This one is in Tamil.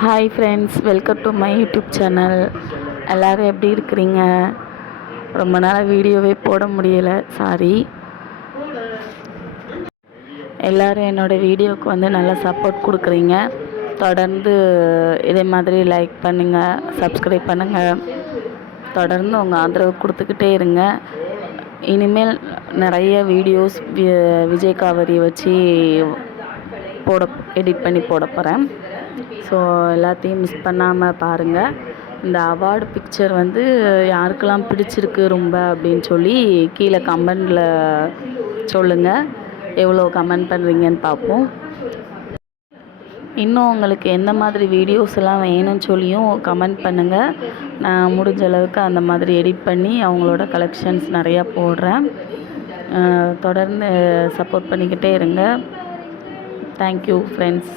Hi friends, welcome to my YouTube channel. எல்லோரும் எப்படி இருக்கிறீங்க? ரொம்ப நாளாக வீடியோவே போட முடியலை, சாரி. எல்லோரும் என்னோடய வீடியோவுக்கு வந்து நல்லா சப்போர்ட் கொடுக்குறீங்க. தொடர்ந்து இதே மாதிரி லைக் பண்ணுங்கள், சப்ஸ்கிரைப் பண்ணுங்கள். தொடர்ந்து உங்கள் ஆதரவு கொடுத்துக்கிட்டே இருங்க. இனிமேல் நிறைய வீடியோஸ் விஜய் காவேரியை வச்சு எடிட் பண்ணி போட போகிறேன். ஸோ எல்லாத்தையும் மிஸ் பண்ணாமல் பாருங்கள். இந்த அவார்டு பிக்சர் வந்து யாருக்கெல்லாம் பிடிச்சிருக்கு ரொம்ப அப்படின்னு சொல்லி கீழே கமெண்டில் சொல்லுங்கள். எவ்வளோ கமெண்ட் பண்ணுறீங்கன்னு பார்ப்போம். இன்னும் உங்களுக்கு எந்த மாதிரி வீடியோஸ் எல்லாம் வேணும்னு சொல்லியும் கமெண்ட் பண்ணுங்கள். நான் முடிஞ்ச அளவுக்கு அந்த மாதிரி எடிட் பண்ணி அவங்களோட கலெக்ஷன்ஸ் நிறையா போடுறேன். தொடர்ந்து சப்போர்ட் பண்ணிக்கிட்டே இருங்க. Thank you friends.